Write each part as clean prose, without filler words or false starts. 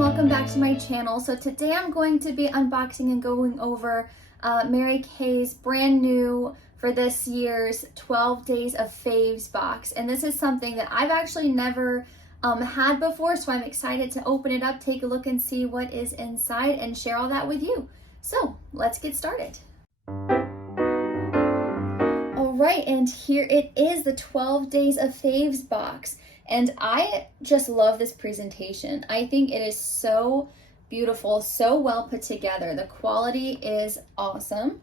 welcome back to my channel. So today I'm going to be unboxing and going over Mary Kay's brand new for this year's 12 Days of Faves box. And this is something that I've actually never had before, so I'm excited to open it up, take a look and see what is inside and share all that with you. So let's get started. All right, and here it is, the 12 Days of Faves box. And I just love this presentation. I think it is so beautiful, so well put together. The quality is awesome.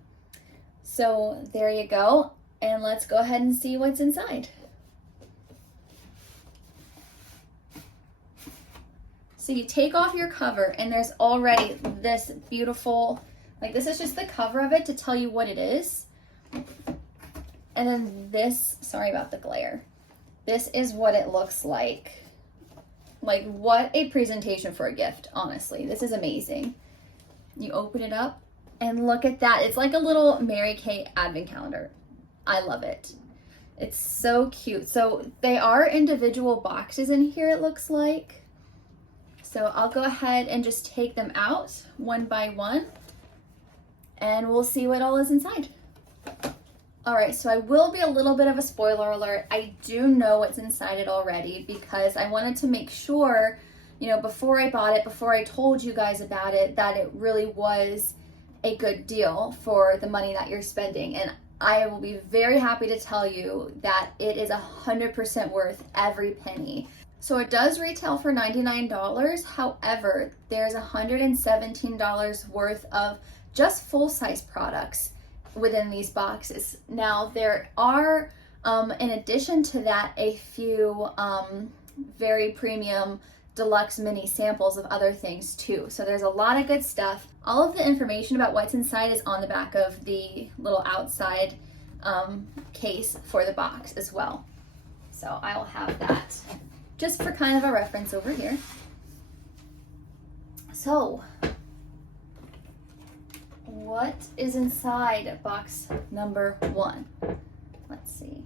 So there you go. And let's go ahead and see what's inside. So you take off your cover and there's already this beautiful, like this is just the cover of it to tell you what it is. And then this, sorry about the glare. This is what it looks like. Like, what a presentation for a gift, honestly. This is amazing. You open it up and look at that. It's like a little Mary Kay advent calendar. I love it. It's so cute. So they are individual boxes in here, it looks like. So I'll go ahead and just take them out one by one and we'll see what all is inside. All right, so I will be a little bit of a spoiler alert. I do know what's inside it already because I wanted to make sure, you know, before I bought it, before I told you guys about it, that it really was a good deal for the money that you're spending. And I will be very happy to tell you that it is 100% worth every penny. So it does retail for $99. However, there's $117 worth of just full-size products within these boxes. Now there are, in addition to that, a few very premium deluxe mini samples of other things too. So there's a lot of good stuff. All of the information about what's inside is on the back of the little outside case for the box as well. So I'll have that just for kind of a reference over here. So what is inside box number 1? Let's see.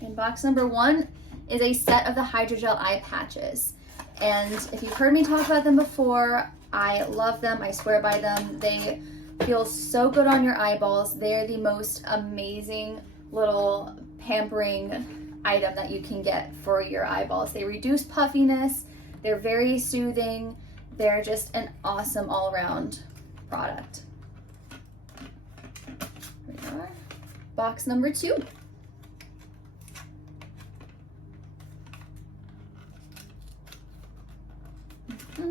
In box number 1 is a set of the hydrogel eye patches. And if you've heard me talk about them before, I love them. I swear by them. They feel so good on your eyeballs. They're the most amazing little pampering item that you can get for your eyeballs. They reduce puffiness. They're very soothing. They're just an awesome all-around product. Here we are. Box number 2. There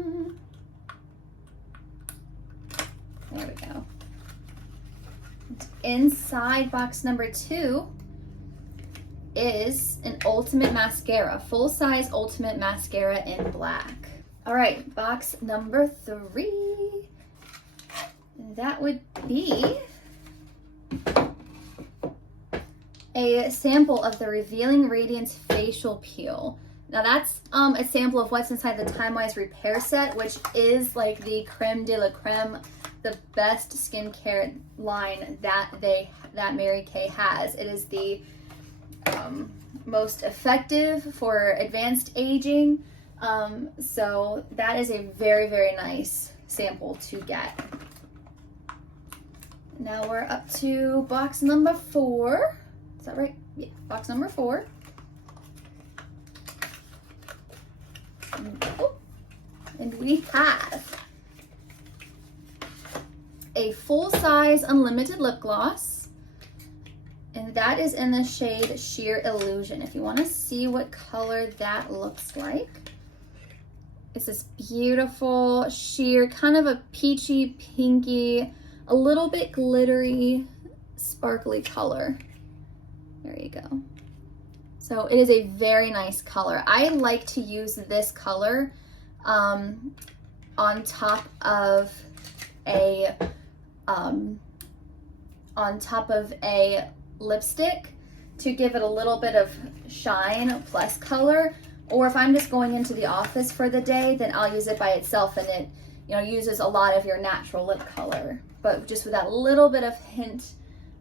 we go. Inside box number 2 is an ultimate mascara, full-size ultimate mascara in black. All right, box number 3. That would be a sample of the Revealing Radiance Facial Peel. Now that's a sample of what's inside the Time-Wise Repair Set, which is like the creme de la creme, the best skincare line that Mary Kay has. It is the most effective for advanced aging. So that is a very, very nice sample to get. Now we're up to box number 4. Is that right? Yeah, box number 4. And we have a full-size unlimited lip gloss. And that is in the shade Sheer Illusion. If you want to see what color that looks like. It's this beautiful sheer, kind of a peachy, pinky, a little bit glittery, sparkly color. There you go. So it is a very nice color. I like to use this color on top of a lipstick to give it a little bit of shine plus color. Or if I'm just going into the office for the day, then I'll use it by itself, and it, you know, uses a lot of your natural lip color, but just with that little bit of hint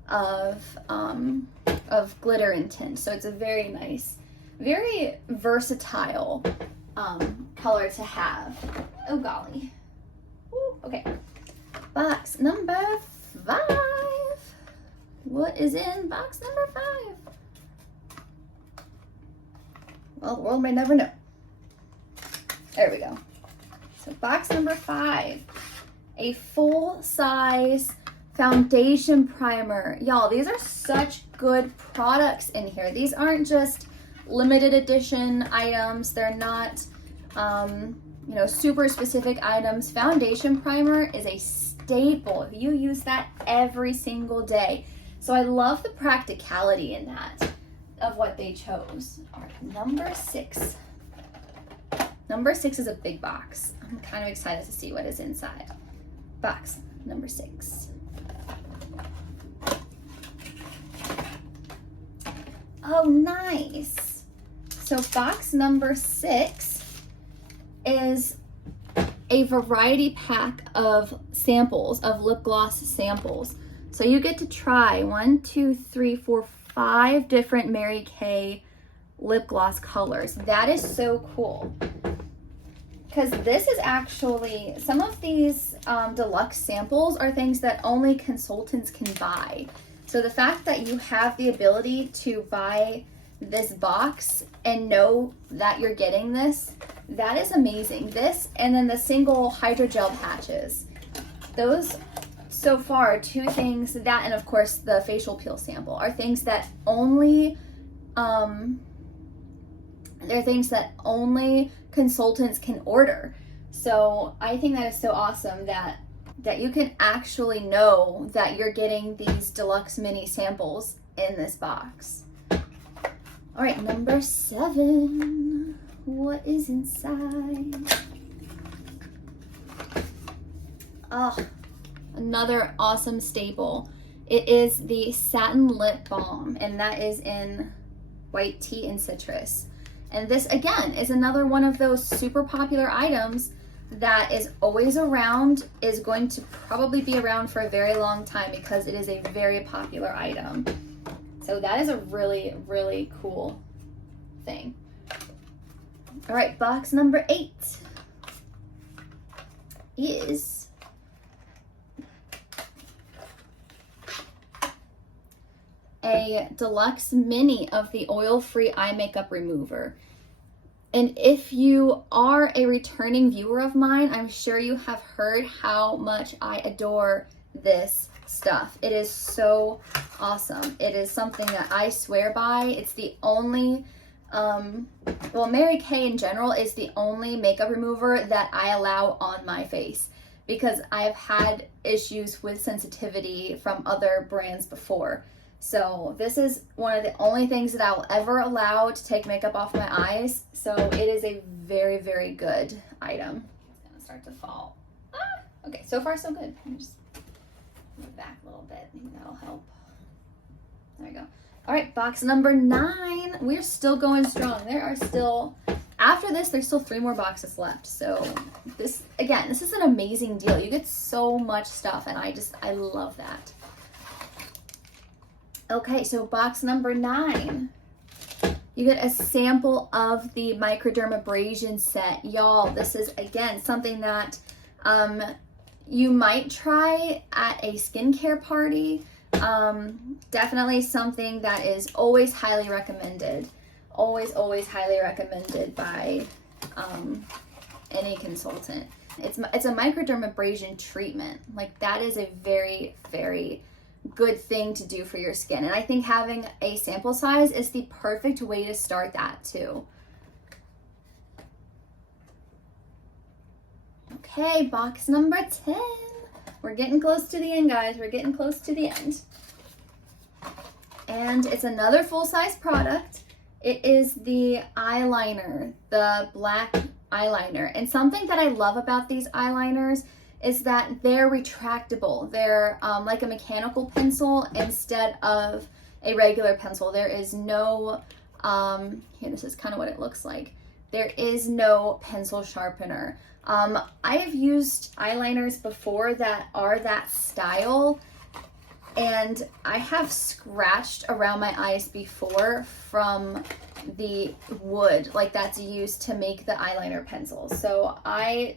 of glitter and tint. So it's a very nice very versatile color to have. Oh golly. Woo, okay. Box number 5. What is in box number 5? Well, the world may never know. There we go. So box number 5, a full-size foundation primer. Y'all, these are such good products in here. These aren't just limited edition items. They're not, you know, super specific items. Foundation primer is a staple. You use that every single day. So I love the practicality in that of what they chose. All right, number 6. Number 6 is a big box. I'm kind of excited to see what is inside. Box number 6. Oh, nice. So box number 6 is a variety pack of samples, of lip gloss samples. So you get to try 1, 2, 3, 4, 5 different Mary Kay lip gloss colors. That is so cool. Because this is actually, some of these deluxe samples are things that only consultants can buy. So the fact that you have the ability to buy this box and know that you're getting this, that is amazing. This and then the single hydrogel patches. Those so far are 2 things that, and of course the facial peel sample, are things that only, they're things that only consultants can order. So I think that is so awesome that you can actually know that you're getting these deluxe mini samples in this box. All right, number 7. What is inside? Oh, another awesome staple. It is the satin lip balm, and that is in white tea and citrus. And this, again, is another one of those super popular items that is always around, is going to probably be around for a very long time because it is a very popular item. So that is a really, really cool thing. All right, box number 8 is a deluxe mini of the oil-free eye makeup remover. And if you are a returning viewer of mine, I'm sure you have heard how much I adore this stuff. It is so awesome. It is something that I swear by. It's the only, well, Mary Kay in general is the only makeup remover that I allow on my face because I've had issues with sensitivity from other brands before. So this is one of the only things that I will ever allow to take makeup off my eyes. So it is a very, very good item. It's gonna start to fall. Okay, so far so good. Let me just move back a little bit. Maybe that'll help. There we go. All right, box number 9. We're still going strong. There are still, after this, there's still 3 more boxes left. So this, again, this is an amazing deal. You get so much stuff, and I love that. Okay, so box number 9, you get a sample of the microdermabrasion set. Y'all, this is, again, something that you might try at a skincare party. Definitely something that is always highly recommended. Always, always highly recommended by any consultant. It's a microdermabrasion treatment. Like, that is a very, very good thing to do for your skin, and I think having a sample size is the perfect way to start that too. Okay, box number 10. We're getting close to the end, guys. We're getting close to the end, and it's another full-size product. It is the eyeliner, the black eyeliner, and something that I love about these eyeliners is that they're retractable. They're like a mechanical pencil instead of a regular pencil. There is no, here, this is kind of what it looks like. There is no pencil sharpener. I have used eyeliners before that are that style, and I have scratched around my eyes before from the wood like that's used to make the eyeliner pencils. So I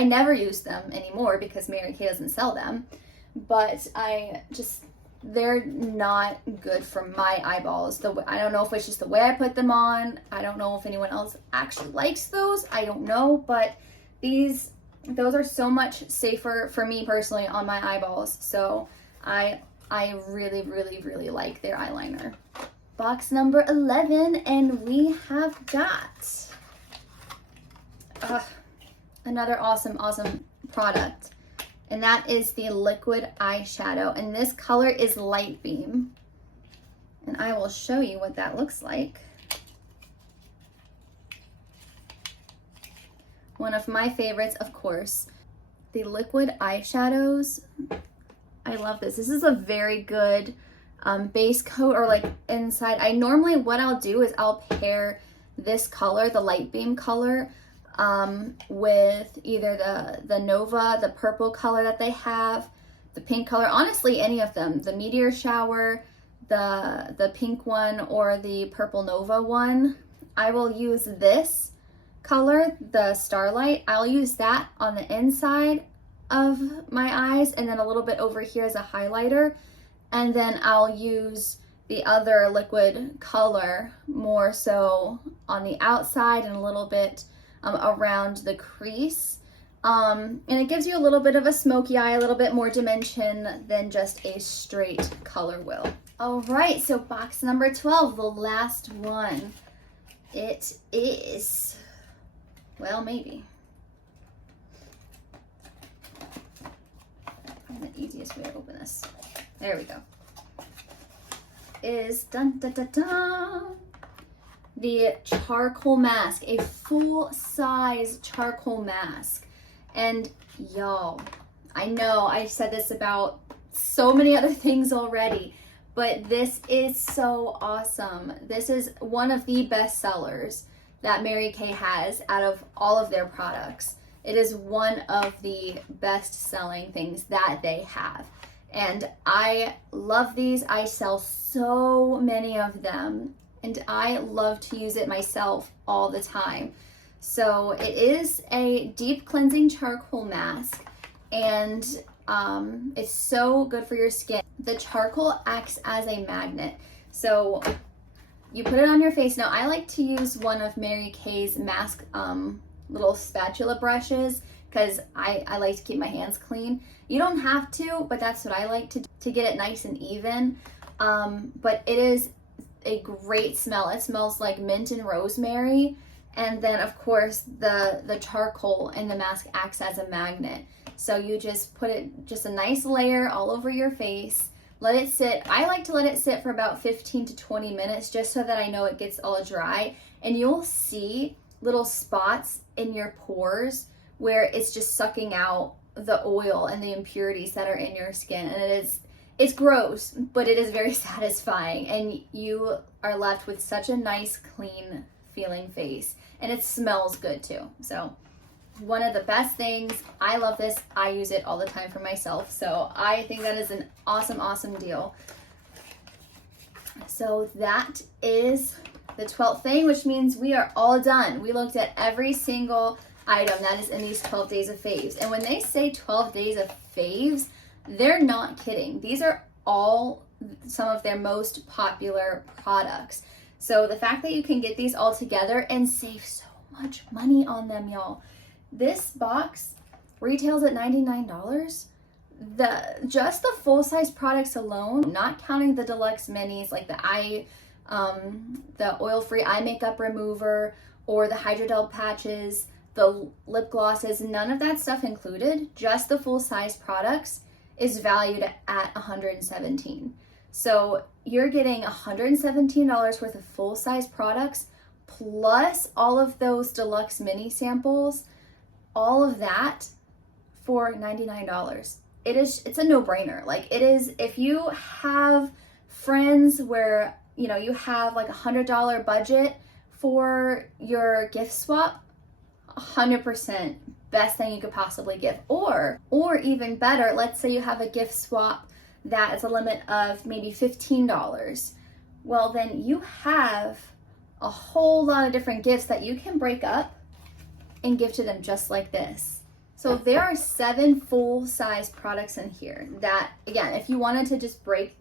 never use them anymore because Mary Kay doesn't sell them, but they're not good for my eyeballs. I don't know if it's just the way I put them on. I don't know if anyone else actually likes those. I don't know, but those are so much safer for me personally on my eyeballs. So I really, really, really like their eyeliner. Box number 11, and we have got another awesome product. And that is the liquid eyeshadow. And this color is Light Beam. And I will show you what that looks like. One of my favorites, of course, the liquid eyeshadows. I love this. This is a very good base coat or like inside. What I'll do is I'll pair this color, the Light Beam color, with either the Nova, the purple color that they have, the pink color, honestly any of them, the Meteor Shower, the pink one, or the purple Nova one. I will use this color, the Starlight. I'll use that on the inside of my eyes and then a little bit over here as a highlighter, and then I'll use the other liquid color more so on the outside and a little bit around the crease. And it gives you a little bit of a smoky eye, a little bit more dimension than just a straight color will. All right, so box number 12, the last one. It is, well, maybe. The easiest way to open this. There we go. Is dun dun dun dun. The charcoal mask, a full-size charcoal mask. And y'all, I know I've said this about so many other things already, but this is so awesome. This is one of the best sellers that Mary Kay has out of all of their products. It is one of the best selling things that they have. And I love these. I sell so many of them. And I love to use it myself all the time. So it is a deep cleansing charcoal mask, and it's so good for your skin. The charcoal acts as a magnet. So you put it on your face. Now I like to use one of Mary Kay's mask little spatula brushes because I like to keep my hands clean. You don't have to, but that's what I like to get it nice and even. But it is a great smell. It smells like mint and rosemary, and then of course the charcoal in the mask acts as a magnet. So you just put it, just a nice layer all over your face, let it sit. I like to let it sit for about 15 to 20 minutes just so that I know it gets all dry, and you'll see little spots in your pores where it's just sucking out the oil and the impurities that are in your skin, and it's gross, but it is very satisfying, and you are left with such a nice, clean feeling face, and it smells good too. So one of the best things. I love this. I use it all the time for myself, so I think that is an awesome deal. So that is the 12th thing, which means we are all done. We looked at every single item that is in these 12 days of faves, and when they say 12 days of faves, they're not kidding. These are all some of their most popular products. So the fact that you can get these all together and save so much money on them, y'all. This box retails at $99. Just the full-size products alone, not counting the deluxe minis like the oil-free eye makeup remover or the hydrogel patches, the lip glosses, none of that stuff included, just the full-size products is valued at $117. So you're getting $117 worth of full-size products plus all of those deluxe mini samples, all of that for $99. It's a no-brainer. Like, it is, if you have friends where, you know, you have like $100 budget for your gift swap, 100% best thing you could possibly give. Or even better, let's say you have a gift swap that is a limit of maybe $15. Well, then you have a whole lot of different gifts that you can break up and give to them just like this. So there are 7 full-size products in here that, again, if you wanted to just break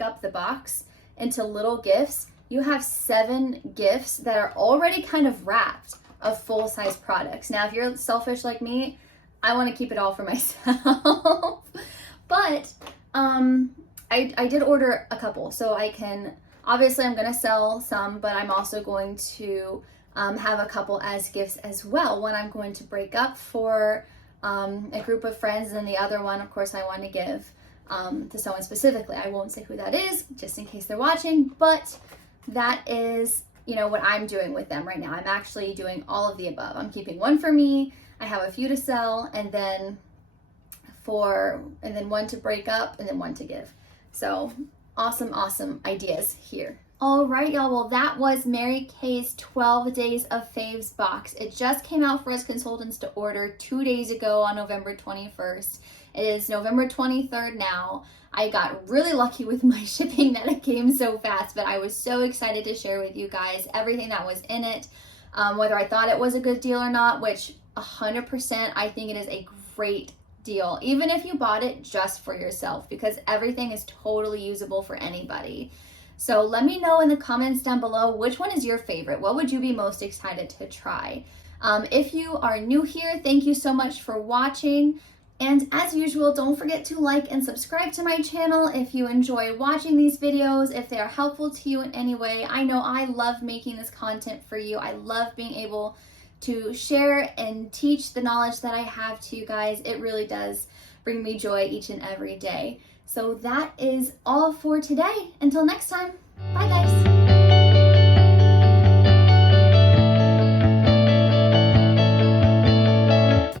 up the box into little gifts, you have 7 gifts that are already kind of wrapped of full-size products. Now, if you're selfish like me, I want to keep it all for myself. But I did order a couple, so I can, obviously I'm going to sell some, but I'm also going to have a couple as gifts as well. One I'm going to break up for a group of friends, and the other one, of course, I want to give to someone specifically. I won't say who that is, just in case they're watching, but that is, you know, what I'm doing with them right now. I'm actually doing all of the above. I'm keeping one for me, I have a few to sell, and then one to break up, and then one to give. So awesome ideas here. All right, y'all. Well, that was Mary Kay's 12 Days of Faves box. It just came out for us consultants to order 2 days ago on November 21st. It is November 23rd now. I got really lucky with my shipping that it came so fast, but I was so excited to share with you guys everything that was in it, whether I thought it was a good deal or not, which 100% I think it is a great deal, even if you bought it just for yourself, because everything is totally usable for anybody. So let me know in the comments down below, which one is your favorite? What would you be most excited to try? If you are new here, thank you so much for watching. And as usual, don't forget to like and subscribe to my channel if you enjoy watching these videos, if they are helpful to you in any way. I know I love making this content for you. I love being able to share and teach the knowledge that I have to you guys. It really does bring me joy each and every day. So that is all for today. Until next time.